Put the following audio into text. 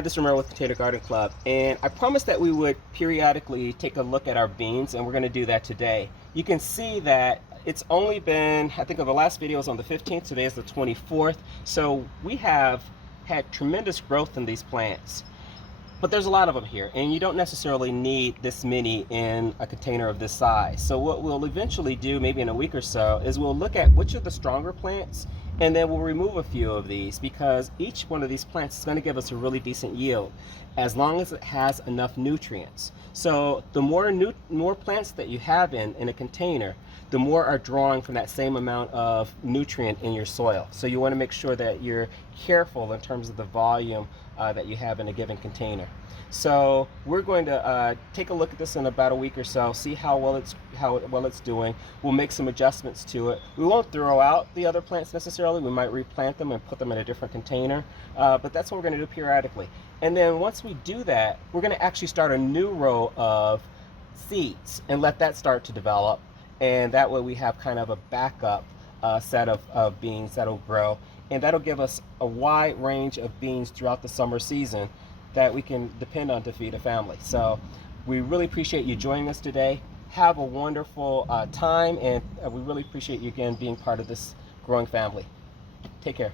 Hi, this is Romero with Potato Garden Club, and I promised that we would periodically take a look at our beans, and we're going to do that today. You can see that it's only been, I think the last video was on the 15th, today is the 24th, so we have had tremendous growth in these plants. But there's a lot of them here, and you don't necessarily need this many in a container of this size. So what we'll eventually do, maybe in a week or so, is we'll look at which are the stronger plants, and then we'll remove a few of these, because each one of these plants is going to give us a really decent yield as long as it has enough nutrients. So the more plants that you have in a container, the more are drawing from that same amount of nutrient in your soil. So you want to make sure that you're careful in terms of the volume that you have in a given container. So we're going to take a look at this in about a week or so, see how well it's doing. We'll make some adjustments to it. We won't throw out the other plants necessarily. We might replant them and put them in a different container, but that's what we're going to do periodically. And then once we do that, we're going to actually start a new row of seeds and let that start to develop. And that way we have kind of a backup set of beans that'll grow. And that'll give us a wide range of beans throughout the summer season that we can depend on to feed a family. So we really appreciate you joining us today. Have a wonderful time, and we really appreciate you again being part of this growing family. Take care.